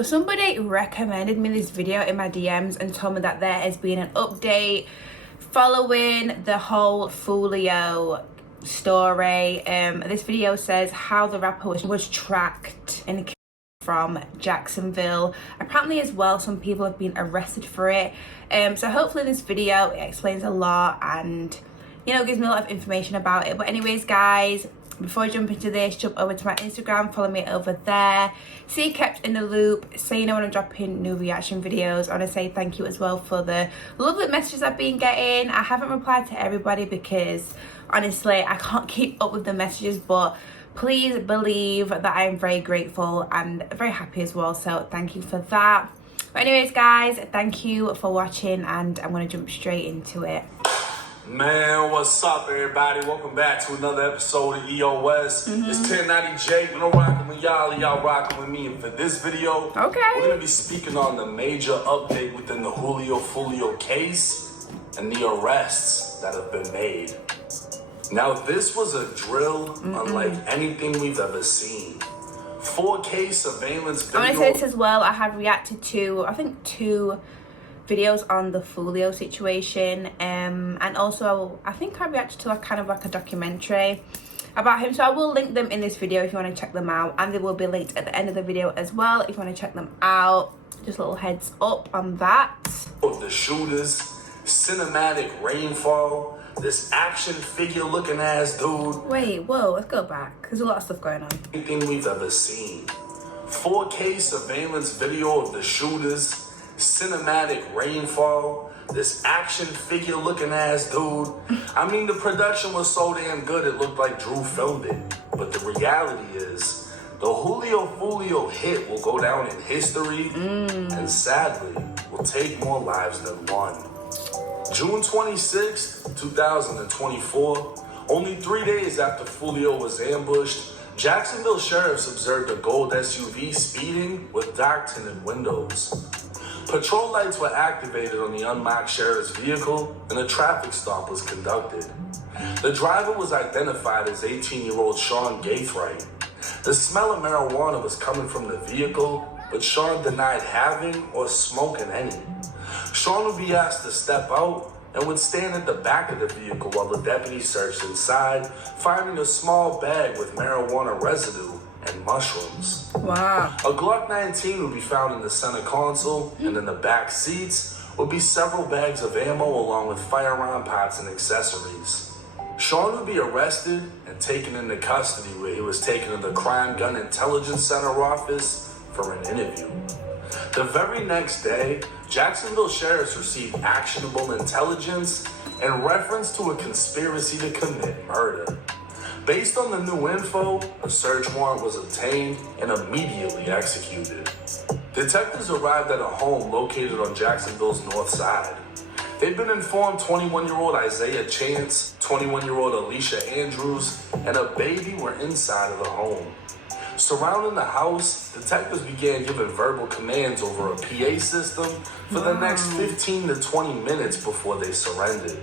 So somebody recommended me this video in my DMs and told me that there has been an update following the whole Foolio story. This video says how the rapper was tracked and from Jacksonville. Apparently as well, some people have been arrested for it. So hopefully this video explains a lot and, you know, gives me a lot of information about it. But anyways, guys, before I jump into this, jump over to my Instagram, follow me over there. See kept in the loop, so you know when I'm dropping new reaction videos. I want to say thank you as well for the lovely messages I've been getting. I haven't replied to everybody because honestly I can't keep up with the messages, but please believe that I am very grateful and very happy as well, so thank you for that. But anyways, guys, thank you for watching and I'm going to jump straight into it. Man, what's up, everybody? Welcome back to another episode of EOS. It's 1090 Jake. When I'm rocking with y'all, y'all rocking with me. And for this video, we're going to be speaking on the major update within the Julio Foolio case and the arrests that have been made. Now, this was a drill unlike anything we've ever seen. 4K surveillance video. I'm going to say this as well. I have reacted to, I think, 2 videos on the Foolio situation, and also I think I reacted to like kind of like a documentary about him, so I will link them in this video if you want to check them out, and they will be linked at the end of the video as well if you want to check them out. Just a little heads up on that. Of the shooters, cinematic rainfall, this action figure looking ass dude. Wait, whoa, let's go back. There's a lot of stuff going on. Anything we've ever seen. 4K surveillance video of the shooters, cinematic rainfall, this action figure looking ass dude. I mean, the production was so damn good it looked like Drew filmed it. But the reality is, the Julio Foolio hit will go down in history and sadly will take more lives than one. June 26, 2024, only 3 days after Foolio was ambushed, Jacksonville sheriffs observed a gold SUV speeding with dark tinted windows. Patrol lights were activated on the unmarked sheriff's vehicle and a traffic stop was conducted. The driver was identified as 18-year-old Sean Gaithright. The smell of marijuana was coming from the vehicle, but Sean denied having or smoking any. Sean would be asked to step out and would stand at the back of the vehicle while the deputy searched inside, finding a small bag with marijuana residue and mushrooms. Wow. A Glock 19 would be found in the center console, and in the back seats would be several bags of ammo along with firearm parts and accessories. Sean would be arrested and taken into custody, where he was taken to the Crime Gun Intelligence Center office for an interview. The very next day, Jacksonville sheriffs received actionable intelligence in reference to a conspiracy to commit murder. Based on the new info, a search warrant was obtained and immediately executed. Detectives arrived at a home located on Jacksonville's north side. They'd been informed 21-year-old Isaiah Chance, 21-year-old Alicia Andrews, and a baby were inside of the home. Surrounding the house, detectives began giving verbal commands over a PA system for the next 15 to 20 minutes before they surrendered.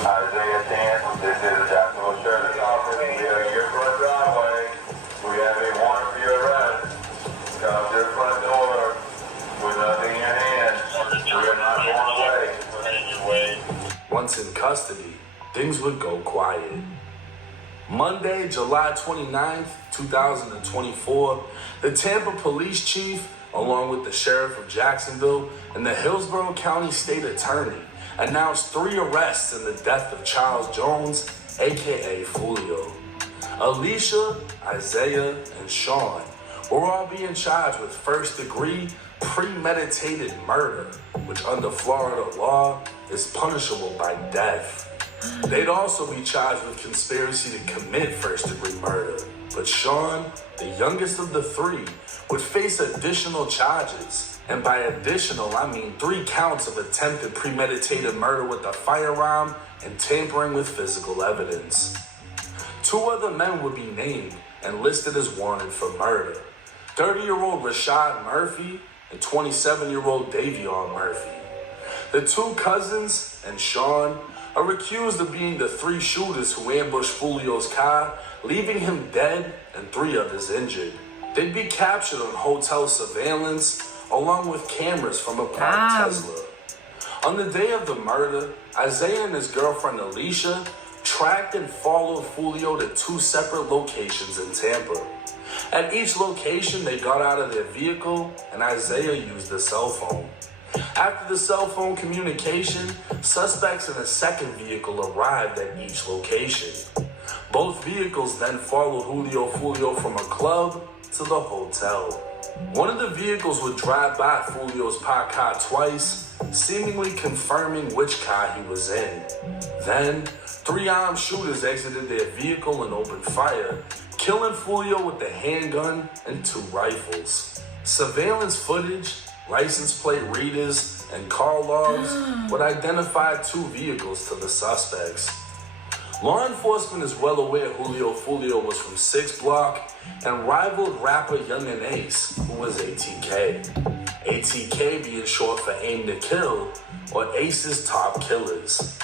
Isaiah Chance, this is the Jacksonville Sheriff's Office. We are your front driveway. We have a warrant for your arrest. Come to the front door with nothing in your hand. We are not going away. Once in custody, things would go quiet. Monday, July 29th, 2024, the Tampa police chief, along with the sheriff of Jacksonville and the Hillsborough County State Attorney, announced 3 arrests in the death of Charles Jones, aka Foolio. Alicia, Isaiah, and Sean were all being charged with first-degree premeditated murder, which under Florida law is punishable by death. They'd also be charged with conspiracy to commit first-degree murder, but Sean, the youngest of the 3, would face additional charges. And by additional, I mean 3 counts of attempted premeditated murder with a firearm and tampering with physical evidence. 2 other men would be named and listed as wanted for murder: 30-year-old Rashad Murphy and 27-year-old Davion Murphy. The 2 cousins and Sean are accused of being the 3 shooters who ambushed Foolio's car, leaving him dead and 3 others injured. They'd be captured on hotel surveillance along with cameras from a parked Tesla. On the day of the murder, Isaiah and his girlfriend Alicia tracked and followed Foolio to 2 separate locations in Tampa. At each location, they got out of their vehicle and Isaiah used a cell phone. After the cell phone communication, suspects in a second vehicle arrived at each location. Both vehicles then followed Julio Foolio from a club to the hotel. One of the vehicles would drive by Foolio's parked car twice, seemingly confirming which car he was in. Then, 3 armed shooters exited their vehicle and opened fire, killing Foolio with a handgun and 2 rifles. Surveillance footage, license plate readers, and car logs would identify 2 vehicles to the suspects. Law enforcement is well aware Julio Foolio was from 6 Block and rivaled rapper Young and Ace, who was ATK. ATK being short for Aim to Kill, or Ace's Top Killers.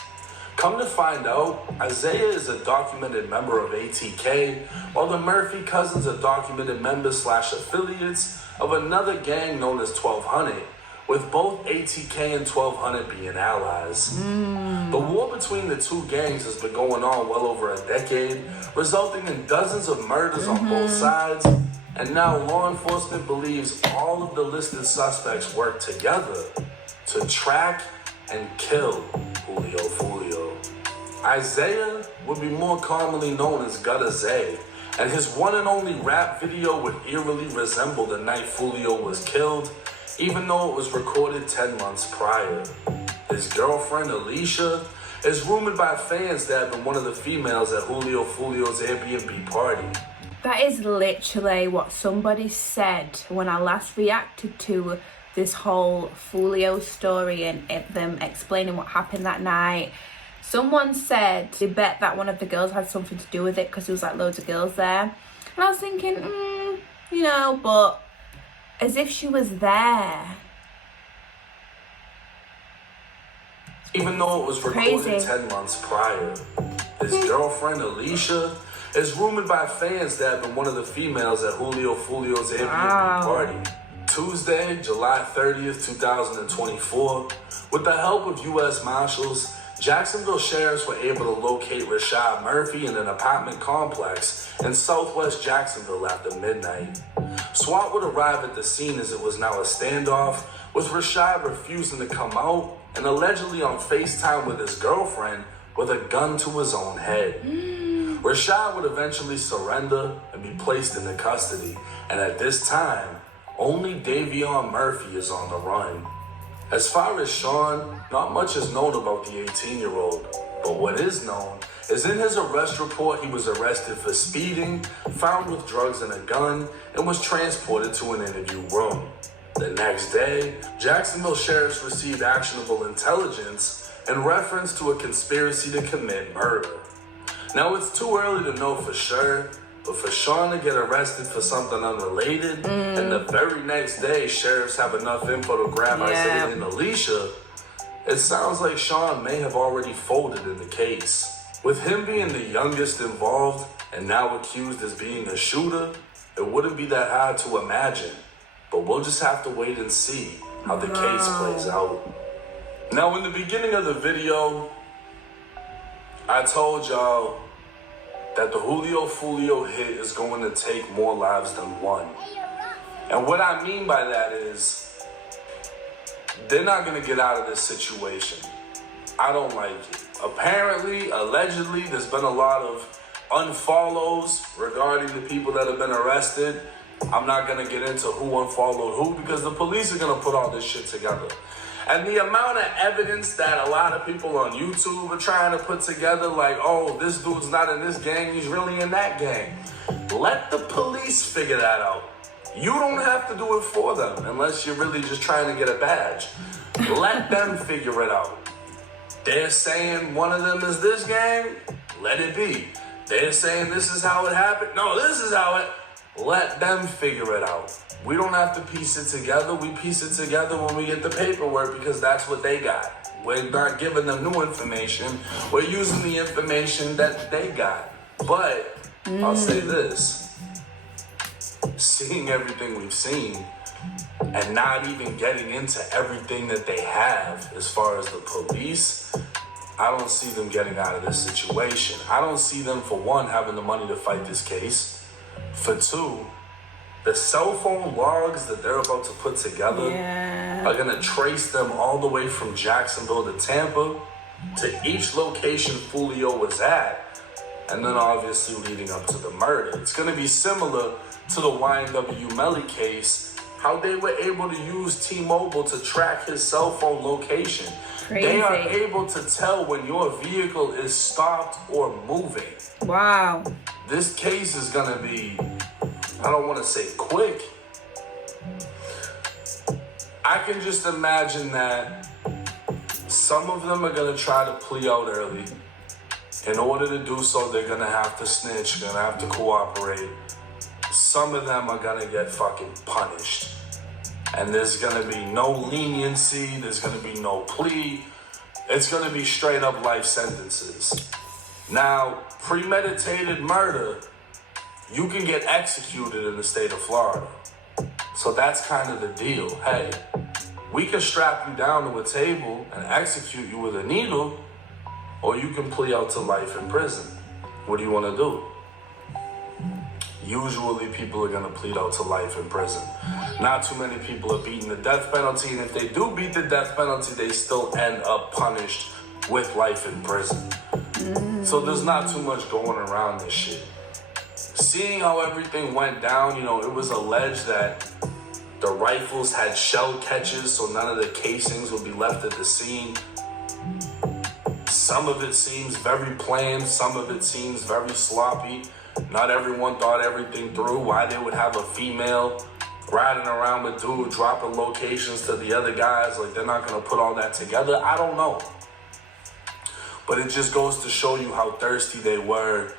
Come to find out, Isaiah is a documented member of ATK, while the Murphy cousins are documented members / affiliates of another gang known as 1200, with both ATK and 1200 being allies. The war between the 2 gangs has been going on well over a decade, resulting in dozens of murders on both sides, and now law enforcement believes all of the listed suspects work together to track and kill Julio Foolio. Isaiah would be more commonly known as Gutter Zay, and his one and only rap video would eerily resemble the night Foolio was killed, even though it was recorded 10 months prior. His girlfriend, Alicia, is rumored by fans to have been one of the females at Julio Foolio's Airbnb party. That is literally what somebody said when I last reacted to this whole Foolio story and them explaining what happened that night. Someone said they bet that one of the girls had something to do with it because there was like loads of girls there. And I was thinking, you know, but as if she was there. Even though it was recorded 10 months prior, his girlfriend Alicia is rumored by fans to have been one of the females at Julio Foolio's Airbnb party. Tuesday, July 30th, 2024, with the help of U.S. Marshals, Jacksonville sheriffs were able to locate Rashad Murphy in an apartment complex in southwest Jacksonville after midnight. SWAT would arrive at the scene as it was now a standoff, with Rashad refusing to come out and allegedly on FaceTime with his girlfriend with a gun to his own head. Rashad would eventually surrender and be placed into custody, and at this time, only Davion Murphy is on the run. As far as Sean, not much is known about the 18-year-old, but what is known is in his arrest report he was arrested for speeding, found with drugs and a gun, and was transported to an interview room. The next day, Jacksonville sheriffs received actionable intelligence in reference to a conspiracy to commit murder. Now it's too early to know for sure, but for Sean to get arrested for something unrelated, and the very next day sheriffs have enough info to grab Isaiah and Alicia, it sounds like Sean may have already folded in the case. With him being the youngest involved and now accused as being a shooter, it wouldn't be that hard to imagine, but we'll just have to wait and see how the case plays out. Now in the beginning of the video, I told y'all that the Julio Foolio hit is going to take more lives than one. And what I mean by that is, they're not going to get out of this situation. I don't like it. Apparently, allegedly, there's been a lot of unfollows regarding the people that have been arrested. I'm not going to get into who unfollowed who because the police are going to put all this shit together. And the amount of evidence that a lot of people on YouTube are trying to put together, like, oh, this dude's not in this gang, he's really in that gang. Let the police figure that out. You don't have to do it for them unless you're really just trying to get a badge. Let them figure it out. They're saying one of them is this gang, let it be. They're saying this is how it happened. No, this is how it. Let them figure it out. We don't have to piece it together. We piece it together when we get the paperwork because that's what they got. We're not giving them new information. We're using the information that they got. But I'll say this. seeing everything we've seen and not even getting into everything that they have as far as the police, I don't see them getting out of this situation. I don't see them, for one, having the money to fight this case. For two, the cell phone logs that they're about to put together are gonna trace them all the way from Jacksonville to Tampa to each location Foolio was at, and then obviously leading up to the murder. It's gonna be similar to the YNW Melly case, how they were able to use T-Mobile to track his cell phone location. Crazy. They are able to tell when your vehicle is stopped or moving. Wow. This case is gonna be, I don't want to say quick. I can just imagine that some of them are gonna try to plea out early. In order to do so, they're gonna have to snitch, gonna have to cooperate. Some of them are gonna get fucking punished. And there's gonna be no leniency, there's gonna be no plea. It's gonna be straight up life sentences. Now, premeditated murder, you can get executed in the state of Florida. So that's kind of the deal. Hey, we can strap you down to a table and execute you with a needle, or you can plea out to life in prison. What do you want to do? Usually people are gonna plead out to life in prison. Not too many people are beating the death penalty, and if they do beat the death penalty, they still end up punished with life in prison. So there's not too much going around this shit. Seeing how everything went down, it was alleged that the rifles had shell catches, so none of the casings would be left at the scene. Some of it seems very planned, some of it seems very sloppy. Not everyone thought everything through. Why they would have a female riding around with dude, dropping locations to the other guys, like they're not gonna put all that together. I don't know. But it just goes to show you how thirsty they were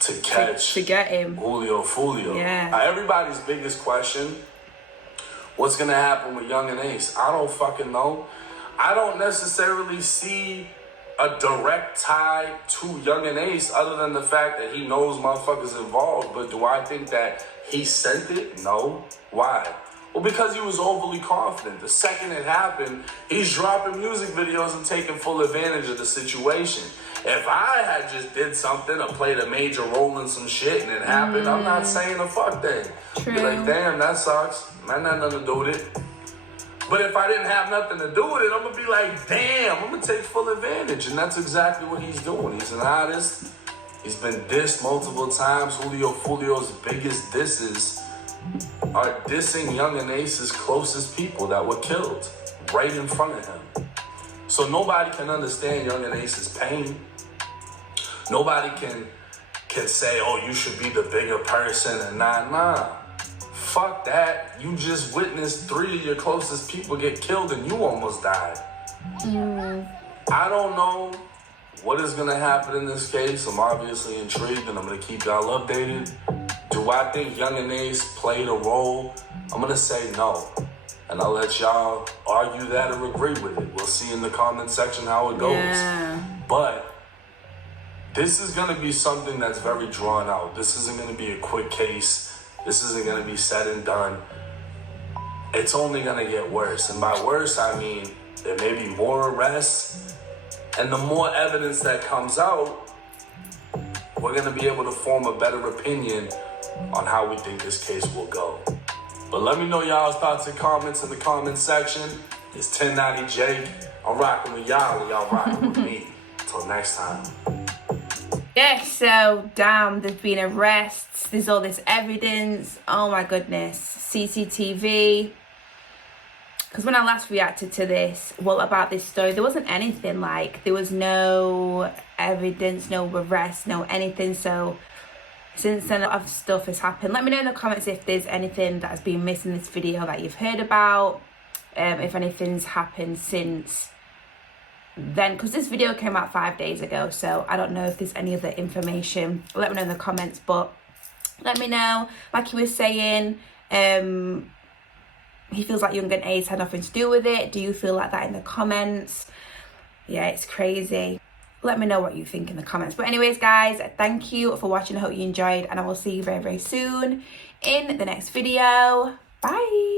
to catch to get him. Julio Foolio. Yeah. Now, everybody's biggest question, what's gonna happen with Young and Ace? I don't fucking know. I don't necessarily see a direct tie to Young and Ace other than the fact that he knows motherfuckers involved. But do I think that he sent it? No. Why? Well, because he was overly confident. The second it happened, he's dropping music videos and taking full advantage of the situation. If I had just did something or played a major role in some shit and it happened, I'm not saying a fuck thing. True. Be like, damn, that sucks. Man, that had nothing to do with it. But if I didn't have nothing to do with it, I'm gonna be like, damn, I'm gonna take full advantage. And that's exactly what he's doing. He's an artist. He's been dissed multiple times. Julio Foolio's biggest disses are dissing Young and Ace's closest people that were killed right in front of him. So nobody can understand Young and Ace's pain. Nobody can say, oh, you should be the bigger person, and nah. Fuck that. You just witnessed 3 of your closest people get killed and you almost died. I don't know what is going to happen in this case. I'm obviously intrigued and I'm going to keep y'all updated. Do I think Young and Ace played a role? I'm going to say no. And I'll let y'all argue that or agree with it. We'll see in the comment section how it goes. Yeah. But this is going to be something that's very drawn out. This isn't going to be a quick case. This isn't going to be said and done. It's only going to get worse. And by worse, I mean there may be more arrests. And the more evidence that comes out, we're going to be able to form a better opinion on how we think this case will go. But let me know y'all's thoughts and comments in the comment section. It's 1090 Jake. I'm rocking with y'all and y'all rocking with me. Until next time. Yeah, so damn, there's been arrests, there's all this evidence, oh my goodness, CCTV. Because when I last reacted to this, about this story, there wasn't anything, there was no evidence, no arrest, no anything. So since then, a lot of stuff has happened. Let me know in the comments if there's anything that has been missed in this video that you've heard about, if anything's happened since then, because this video came out 5 days ago, so I don't know if there's any other information. Let me know in the comments, but let me know. Like you were saying, he feels like Young and Ace had nothing to do with it. Do you feel like that in the comments? Yeah, it's crazy. let me know what you think in the comments. But anyways, guys, thank you for watching. I hope you enjoyed, and I will see you very, very soon in the next video. Bye.